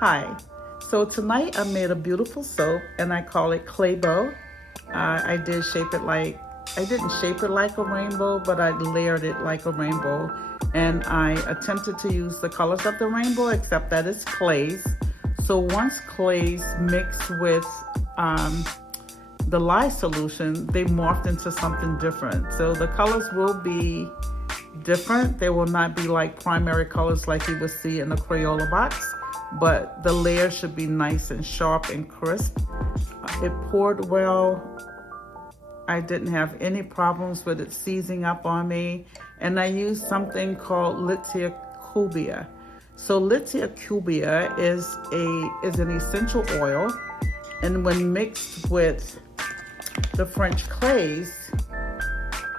Hi, so tonight I made a beautiful soap and I call it Claybow. I didn't shape it like a rainbow, but I layered it like a rainbow. And I attempted to use the colors of the rainbow, except that it's clays. So once clays mix with the lye solution, they morphed into something different. So the colors will be different. They will not be like primary colors like you would see in a Crayola box, but the layer should be nice and sharp and crisp. It poured well. I didn't have any problems with it seizing up on me. And I used something called Litia cubia. So Litia cubia is an essential oil, and when mixed with the French clays,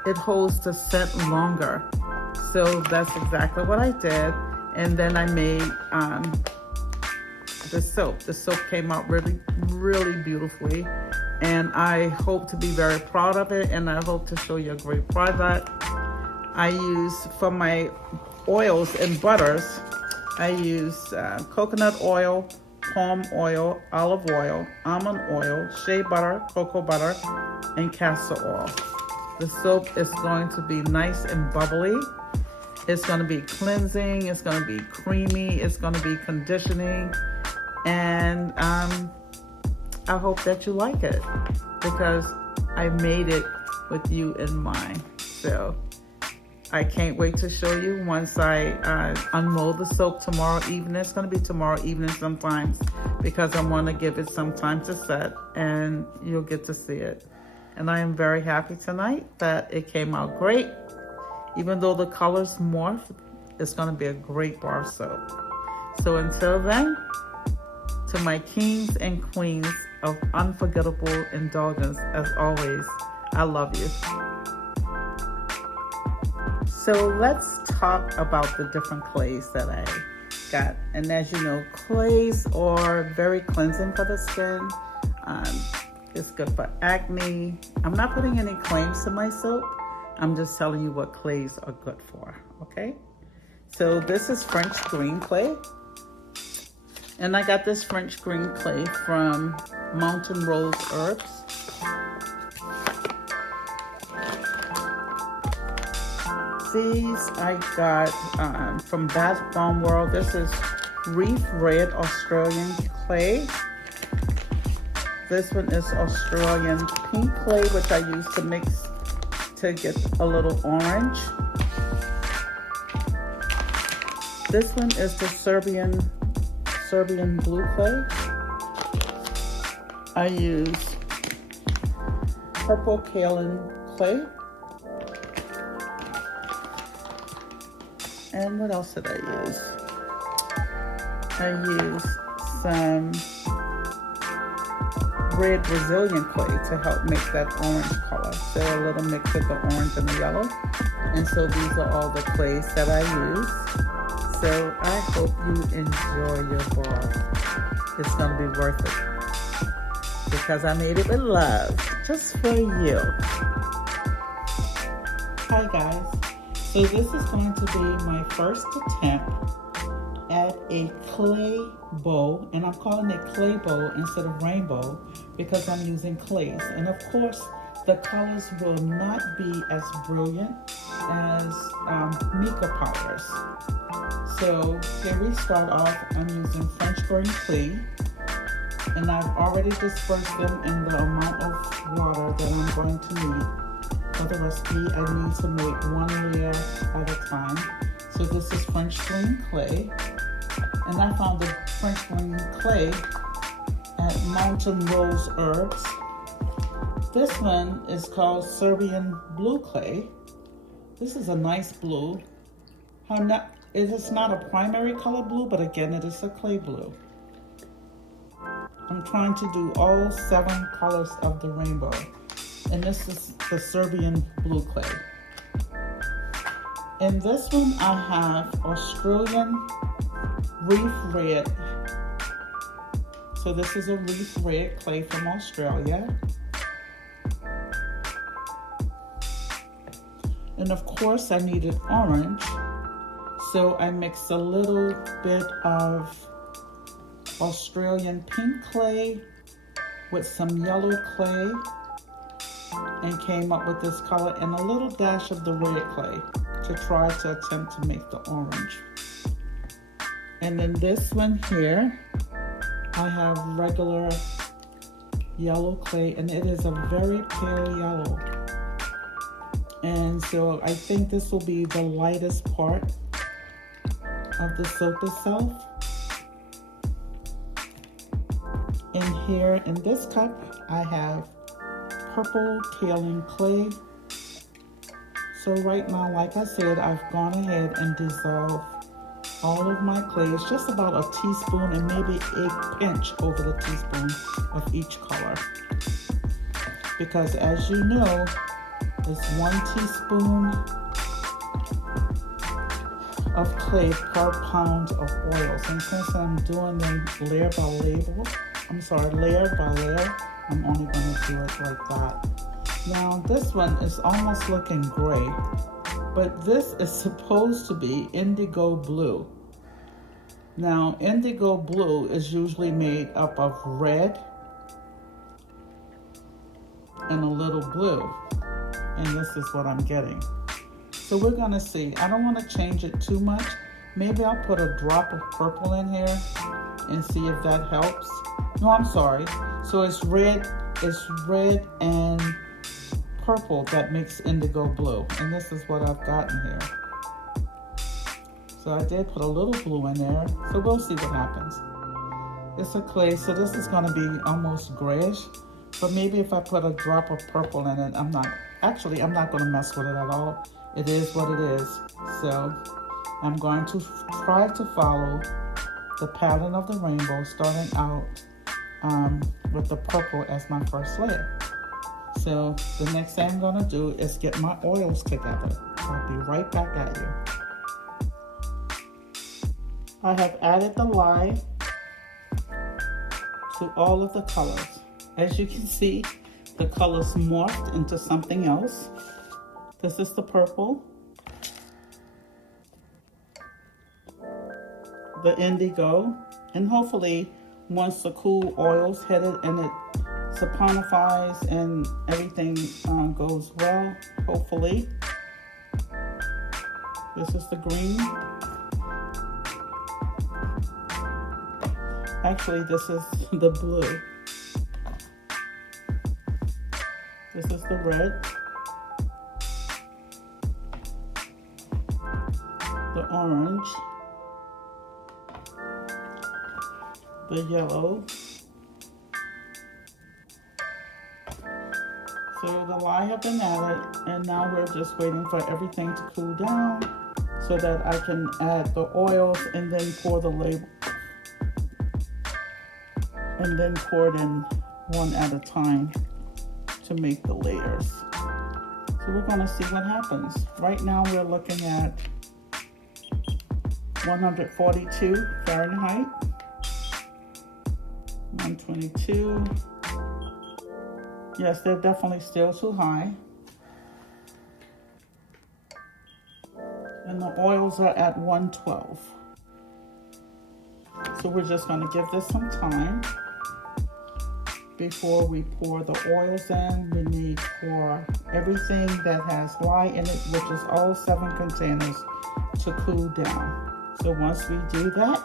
it holds the scent longer. So that's exactly what I did. And then I made the soap. The soap came out really, really beautifully. And I hope to be very proud of it, and I hope to show you a great product. I use, for my oils and butters, I use coconut oil, palm oil, olive oil, almond oil, shea butter, cocoa butter, and castor oil. The soap is going to be nice and bubbly. It's going to be cleansing, it's going to be creamy, it's going to be conditioning, and I hope that you like it because I made it with you in mind. So I can't wait to show you once I unroll the soap tomorrow evening. It's going to be tomorrow evening sometimes because I want to give it some time to set, and you'll get to see it. And I am very happy tonight that it came out great. Even though the colors morph, it's going to be a great bar soap. So until then, to my kings and queens of unforgettable indulgence, as always, I love you. So let's talk about the different clays that I got. And as you know, clays are very cleansing for the skin. It's good for acne. I'm not putting any claims to my soap. I'm just telling you what clays are good for, okay? So this is French green clay. And I got this French green clay from Mountain Rose Herbs. These I got from Bath Bomb World. This is Reef Red Australian clay. This one is Australian pink clay, which I use to mix to get a little orange. This one is the Serbian blue clay. I use purple kaolin clay. And what else did I use? I used some red Brazilian clay to help make that orange color. So a little mix of the orange and the yellow. And so these are all the clays that I use. So I hope you enjoy your bar. It's gonna be worth it because I made it with love, just for you. Hi guys. So this is going to be my first attempt at a clay bow, and I'm calling it clay bow instead of rainbow because I'm using clays. And of course, the colors will not be as brilliant as mica powders. So here we start off. I'm using French green clay, and I've already dispersed them in the amount of water that I'm going to need. For the recipe, I need to make one layer at a time. So this is French green clay. And I found the French green clay at Mountain Rose Herbs. This one is called Serbian blue clay. This is a nice blue. It is not a primary color blue, but again, it is a clay blue. I'm trying to do all 7 colors of the rainbow. And this is the Serbian blue clay. In this one, I have Australian Reef Red. So this is a Reef Red clay from Australia. And of course, I needed orange. So I mixed a little bit of Australian pink clay with some yellow clay and came up with this color and a little dash of the red clay to try to attempt to make the orange. And then this one here, I have regular yellow clay, and it is a very pale yellow. And so I think this will be the lightest part of the soap itself. And here in this cup, I have purple kaolin clay. So right now, like I said, I've gone ahead and dissolved all of my clays, just about a teaspoon and maybe a pinch over the teaspoon of each color. Because as you know, it's 1 teaspoon of clay per pound of oil. And since I'm doing them layer by layer, I'm only going to do it like that. Now this one is almost looking gray, but this is supposed to be indigo blue. Now indigo blue is usually made up of red and a little blue, and this is what I'm getting. So we're going to see. I don't want to change it too much. Maybe I'll put a drop of purple in here and see if that helps. No, I'm sorry. So it's red and purple that makes indigo blue, and this is what I've gotten here. So I did put a little blue in there, so we'll see what happens. It's a clay, so this is going to be almost grayish, but maybe if I put a drop of purple in it, I'm not going to mess with it at all. It is what it is. So I'm going to try to follow the pattern of the rainbow, starting out with the purple as my first layer. So the next thing I'm going to do is get my oils together. I'll be right back at you. I have added the lye to all of the colors. As you can see, the colors morphed into something else. This is the purple, the indigo, and hopefully once the cool oils hit it and it saponifies and everything goes well, hopefully. This is the green. Actually, this is the blue. This is the red. The orange. The yellow. So the lye have been added, and now we're just waiting for everything to cool down so that I can add the oils and then pour the label. And then pour it in one at a time to make the layers. So we're going to see what happens. Right now we're looking at 142 Fahrenheit, 122. Yes, they're definitely still too high. And the oils are at 112. So we're just going to give this some time before we pour the oils in. We need for everything that has lye in it, which is all 7 containers, to cool down. So once we do that,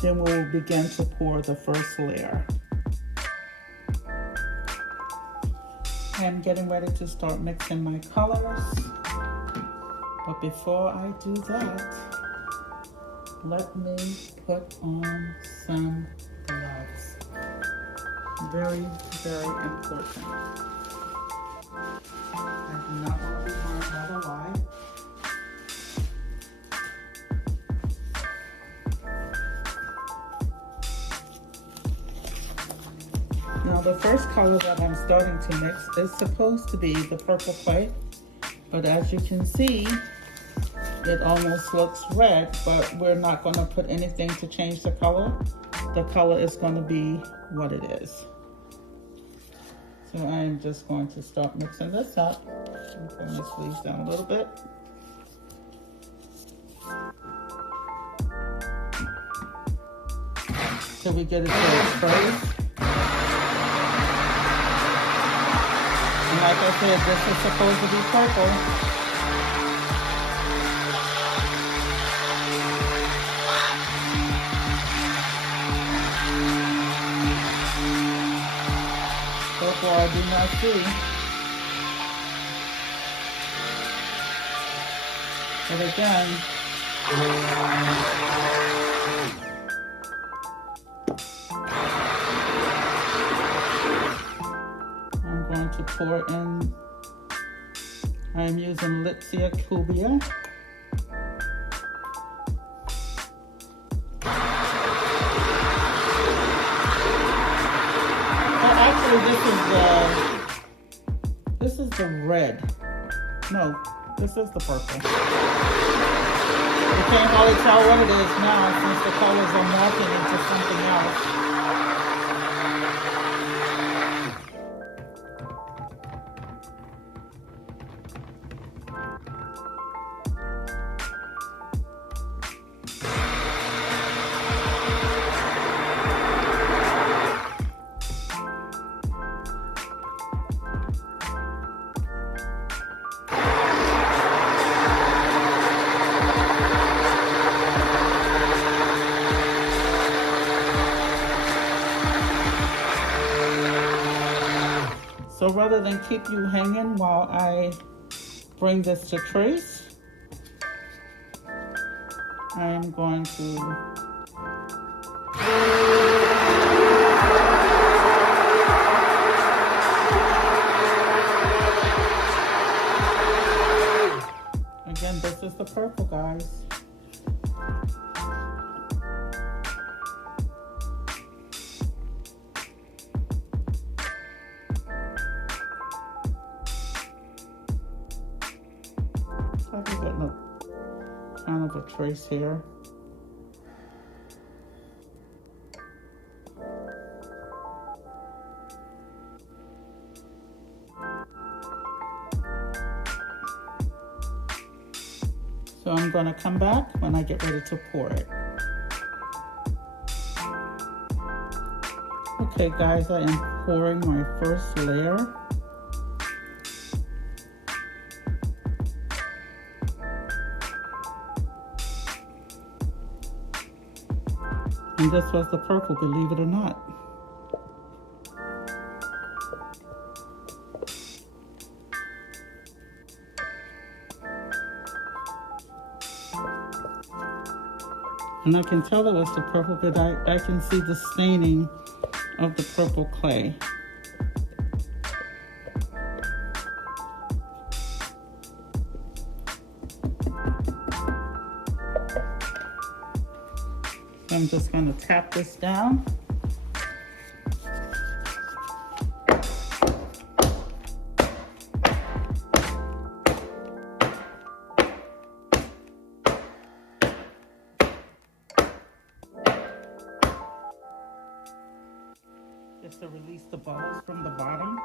then we'll begin to pour the first layer. I'm getting ready to start mixing my colors. But before I do that, let me put on some gloves. Very, very important. I do not want to be harmed by the lye. Now the first color that I'm starting to mix is supposed to be the purple clay, but as you can see, it almost looks red, but we're not going to put anything to change the color. The color is going to be what it is. So I am just going to start mixing this up. I'm pulling the sleeves down a little bit. till we get it to its trace. And like I said, this is supposed to be purple. Purple I do not see. But again, I'm going to pour in, I'm using Lipsia Cubia. Actually, this is the red. No, this is the purple. You can't really tell what it is now since the colors are melting into something else. So rather than keep you hanging while I bring this to trace, I am going to again, this is the purple, guys. Probably getting a kind of a trace here. So I'm going to come back when I get ready to pour it. Okay guys, I am pouring my first layer. And this was the purple, believe it or not. And I can tell it was the purple, but I can see the staining of the purple clay. So I'm just going to tap this down. Just to release the bubbles from the bottom.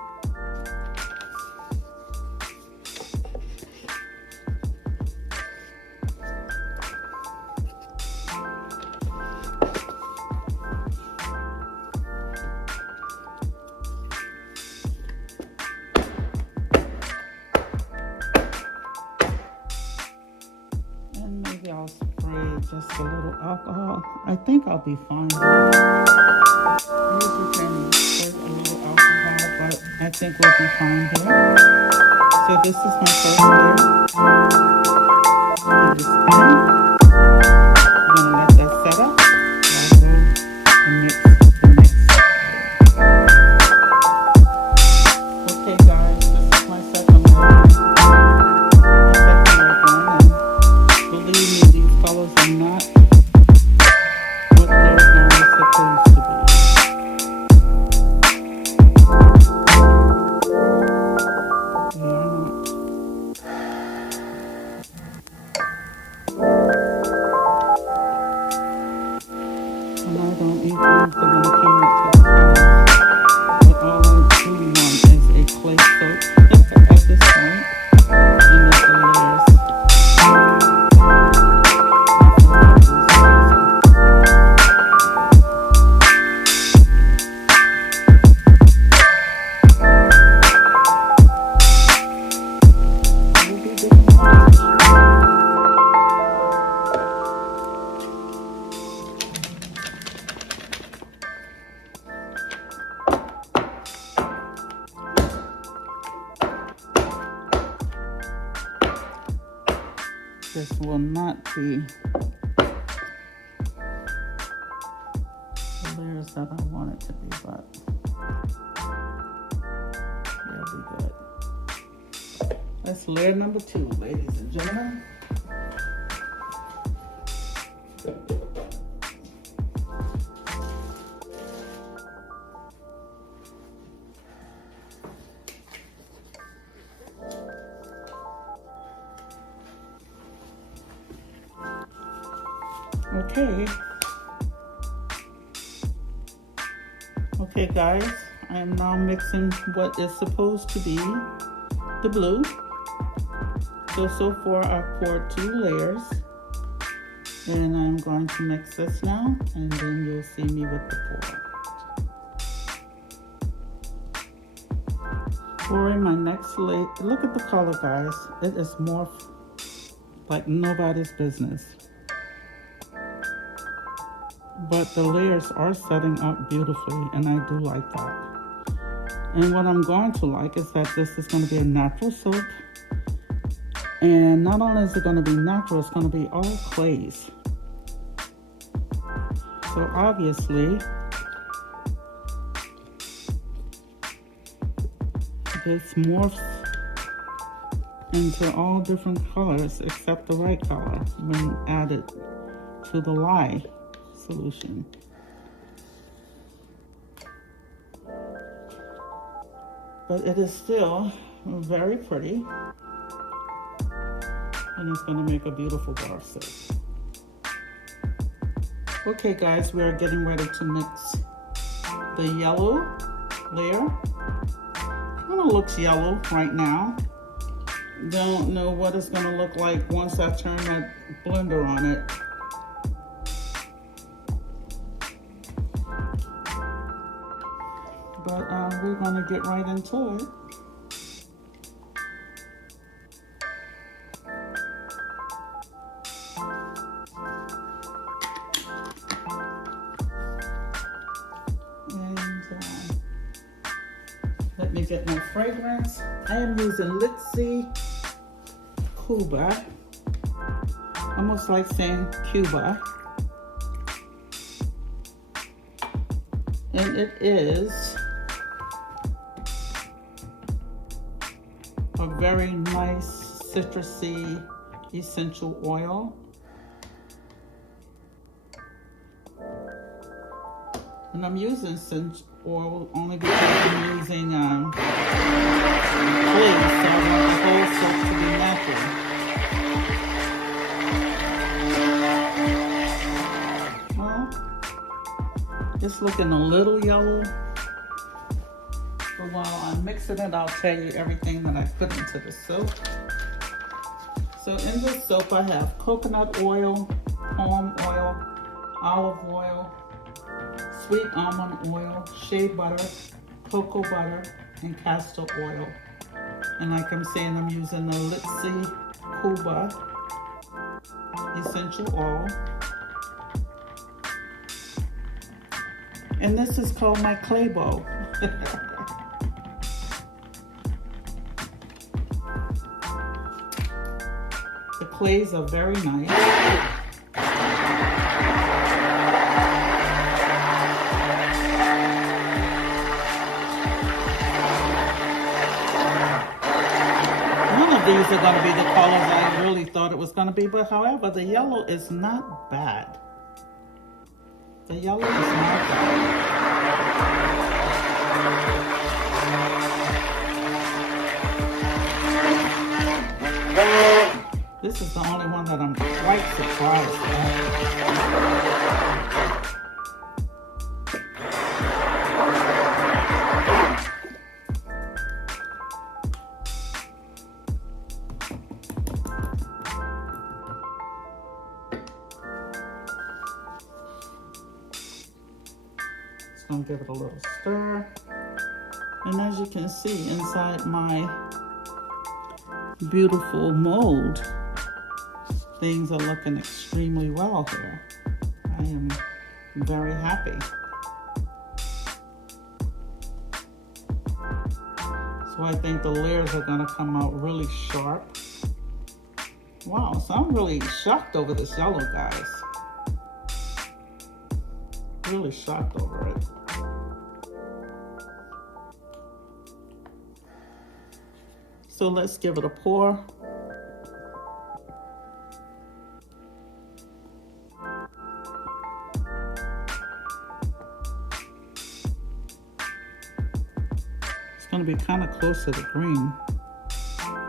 And maybe I'll spray just a little alcohol. I think I'll be fine. Usually can spray a little alcohol, but I think we'll be fine here. So this is my first layer. It is in. I'm gonna let that set up. I'll go and mix the next layer. Okay guys, this is my second layer. And believe me, these colors are not what they're supposed to be. And I don't even know if they're going to come up to the colors. But all I really want is a clay soap at this point. And let the layers. this will not be the layers that I want it to be, but it'll be good. That's layer number 2, ladies and gentlemen. Okay guys, I am now mixing what is supposed to be the blue. So far I've poured 2 layers, and I'm going to mix this now, and then you'll see me with the pour. Pouring my next layer. Look at the color, guys. It is more like nobody's business. But the layers are setting up beautifully, and I do like that. And what I'm going to like is that this is going to be a natural soap. And not only is it going to be natural, it's going to be all clays. So obviously, this morphs into all different colors except the right color when added to the lye solution. But it is still very pretty, and it's going to make a beautiful bar soap. Okay guys, we are getting ready to mix the yellow layer. Kind of looks yellow right now. Don't know what it's going to look like once I turn that blender on it. But we're going to get right into it. And let me get my fragrance. I am using Litzy Cuba. Almost like saying Cuba. And it is a very nice citrusy essential oil. And I'm using essential oil only because I'm using clay, so I want the whole soap to be natural. Well, it's looking a little yellow. But while I'm mixing it, I'll tell you everything that I put into the soap. So in this soap, I have coconut oil, palm oil, olive oil, sweet almond oil, shea butter, cocoa butter, and castor oil. And like I'm saying, I'm using the Litzy Cuba essential oil. And this is called my Claybow. The clays are very nice. These are going to be the colors I really thought it was going to be, but however, the yellow is not bad. The yellow is not bad. This is the only one that I'm quite surprised at. Gonna give it a little stir, and as you can see inside my beautiful mold, things are looking extremely well here. I am very happy. So I think the layers are gonna come out really sharp. Wow, so I'm really shocked over this yellow, guys. Really shocked over it. So let's give it a pour. It's going to be kind of close to the green,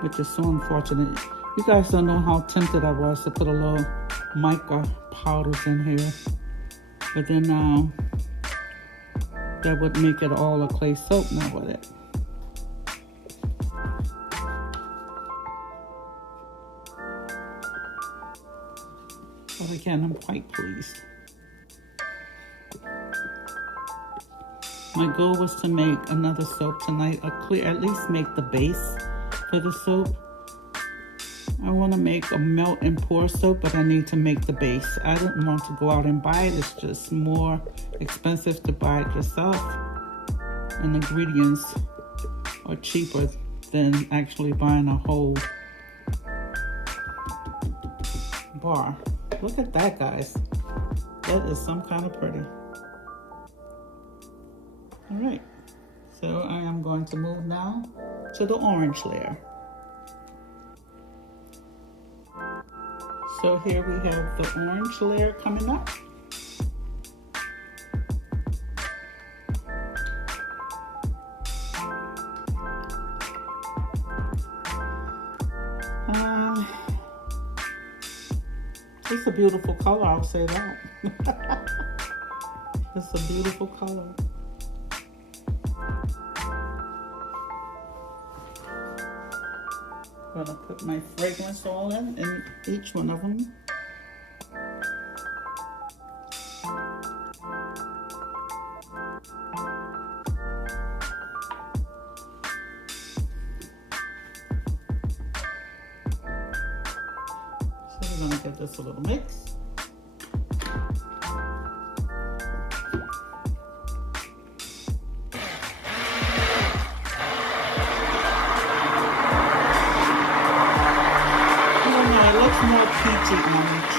which is so unfortunate. You guys don't know how tempted I was to put a little mica powders in here. But then that would make it all a clay soap now with it. But again, I'm quite pleased. My goal was to make another soap tonight, at least make the base for the soap. I want to make a melt and pour soap, but I need to make the base. I don't want to go out and buy it. It's just more expensive to buy it yourself. And the ingredients are cheaper than actually buying a whole bar. Look at that, guys. That is some kind of pretty. All right, so I am going to move now to the orange layer. So here we have the orange layer coming up. It's a beautiful color, I'll say that. It's a beautiful color. I'm gonna put my fragrance oil in each one of them. So we're gonna give this a little mix. More peachy orange,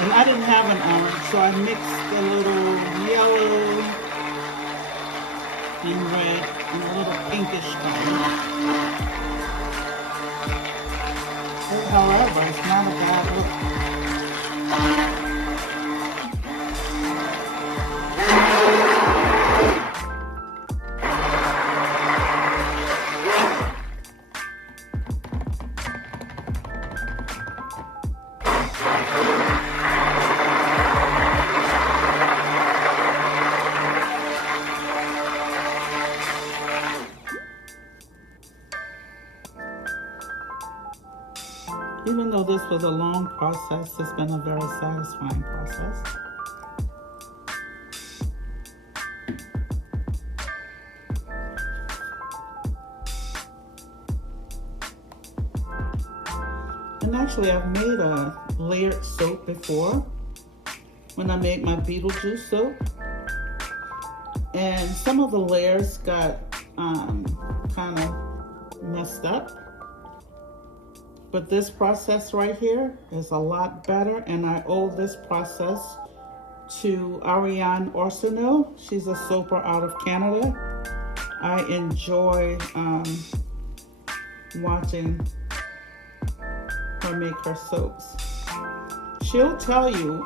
and I didn't have an orange, so I mixed a little yellow and red and a little pinkish color. However, it's not a bad look. Even though this was a long process, it's been a very satisfying process. And actually, I've made a layered soap before when I made my Beetlejuice soap. And some of the layers got kind of messed up. But this process right here is a lot better, and I owe this process to Ariane Orsino. She's a soaper out of Canada. I enjoy watching her make her soaps. She'll tell you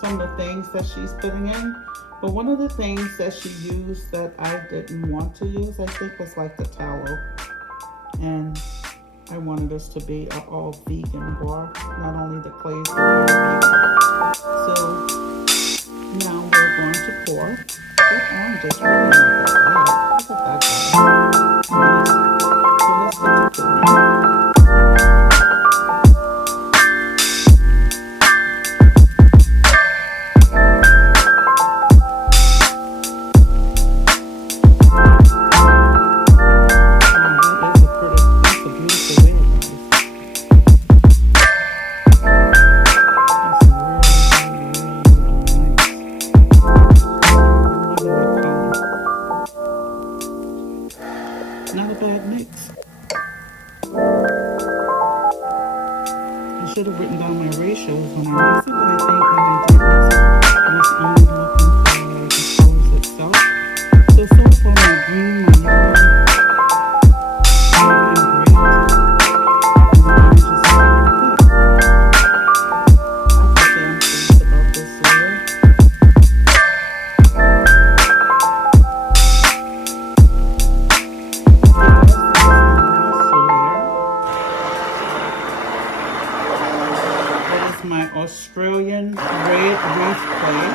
some of the things that she's putting in, but one of the things that she used that I didn't want to use, I think, was like the tallow. And I wanted this to be an all vegan bar, not only the clays, but all vegan. So now we're going to pour. That orange is really not that bad. Look at that guy. So let's get to pouring. wreath clay.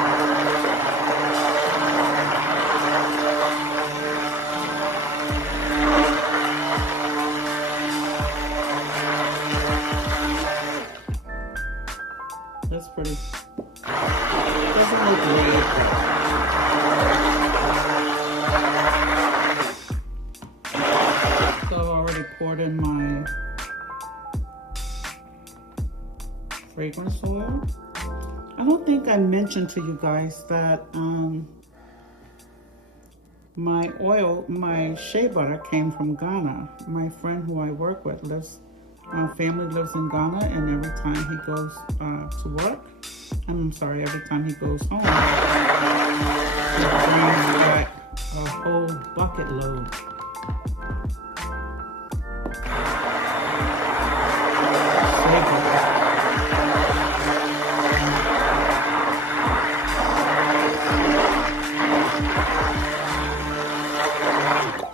That's pretty. Doesn't look red. So I've already poured in my fragrance oil. I don't think I mentioned to you guys that my shea butter came from Ghana. My friend who I work with family lives in Ghana, and every time he goes to work, every time he goes home, he brings back a whole bucket load. Shea butter.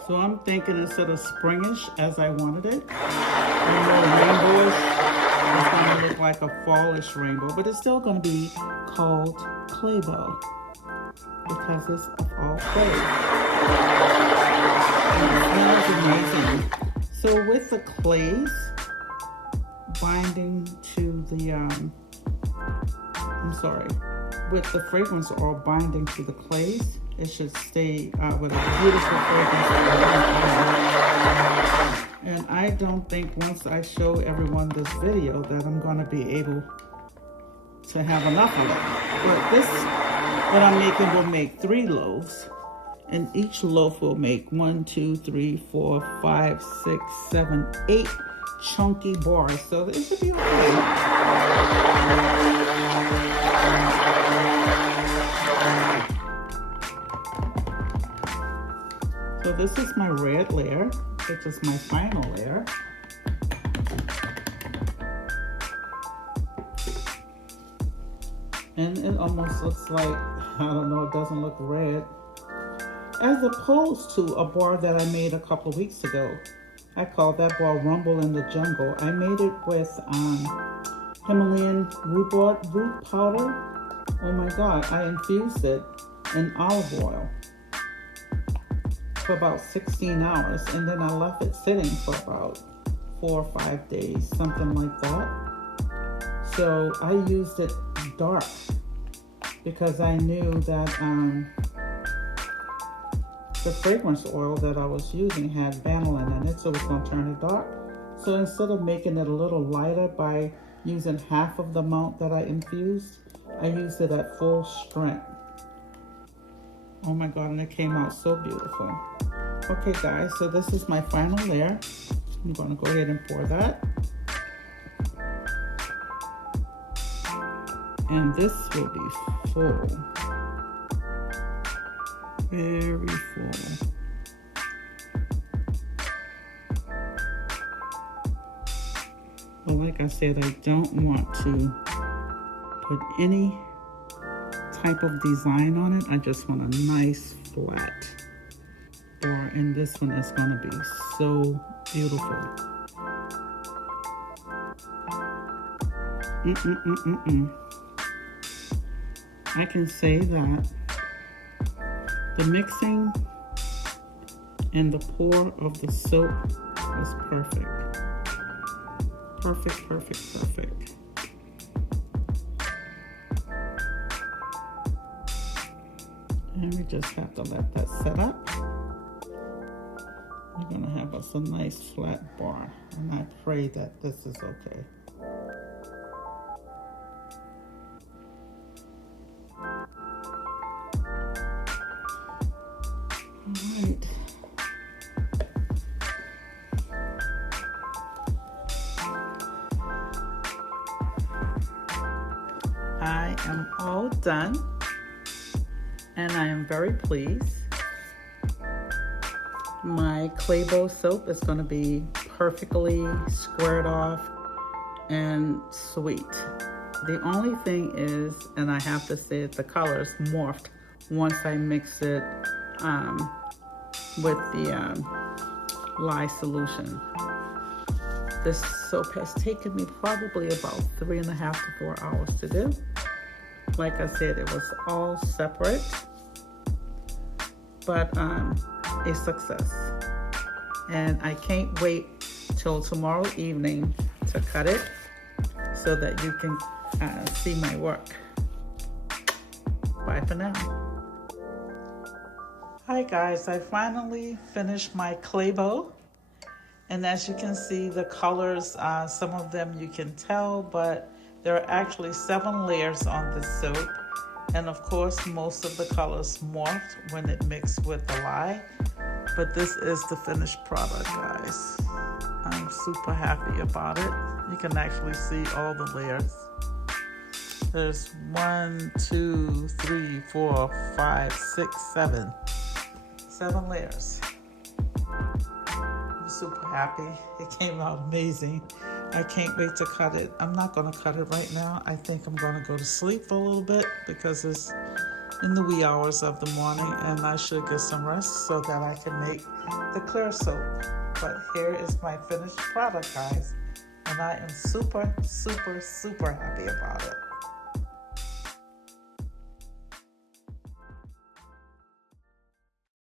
So I'm thinking instead of springish as I wanted it, more rainbowish, it's going to look like a fallish rainbow, but it's still going to be called Claybow because it's of all clay. And it smells amazing. So with the clays binding to the, with the fragrance oil binding to the clays, it should stay with a beautiful fragrance. And I don't think once I show everyone this video that I'm going to be able to have enough of it. But this, what I'm making, will make 3 loaves. And each loaf will make 1, 2, 3, 4, 5, 6, 7, 8 chunky bars. So it should be okay. So this is my red layer, which is my final layer. And it almost looks like, I don't know, it doesn't look red. As opposed to a bar that I made a couple of weeks ago. I called that bar Rumble in the Jungle. I made it with Himalayan root powder. Oh my God, I infused it in olive oil for about 16 hours, and then I left it sitting for about 4 or 5 days, something like that. So I used it dark because I knew that the fragrance oil that I was using had vanillin in it, so it was going to turn it dark. So instead of making it a little lighter by using half of the amount that I infused, I used it at full strength. Oh my God, and it came out so beautiful. Okay guys, so this is my final layer. I'm going to go ahead and pour that. And this will be full. Very full. But like I said, I don't want to put any type of design on it. I just want a nice flat bar, and this one is going to be so beautiful. I can say that the mixing and the pour of the soap was perfect. Perfect, perfect, perfect. And we just have to let that set up. We're gonna have us a nice flat bar, and I pray that this is okay. All right. I am all done, and I am very pleased. My Claybow soap is going to be perfectly squared off and sweet. The only thing is, and I have to say, the colors morphed once I mix it with the lye solution. This soap has taken me probably about 3.5 to 4 hours to do. Like I said, it was all separate, but a success. And I can't wait till tomorrow evening to cut it so that you can see my work. Bye for now. Hi guys, I finally finished my Claybow. And as you can see, the colors, some of them you can tell, but there are actually 7 layers on this soap. And of course, most of the colors morphed when it mixed with the lye. But this is the finished product, guys. I'm super happy about it. You can actually see all the layers. There's 1, 2, 3, 4, 5, 6, 7. 7 layers. I'm super happy. It came out amazing. I can't wait to cut it. I'm not going to cut it right now. I think I'm going to go to sleep for a little bit because it's in the wee hours of the morning and I should get some rest so that I can make the clear soap. But here is my finished product, guys. And I am super, super, super happy about it.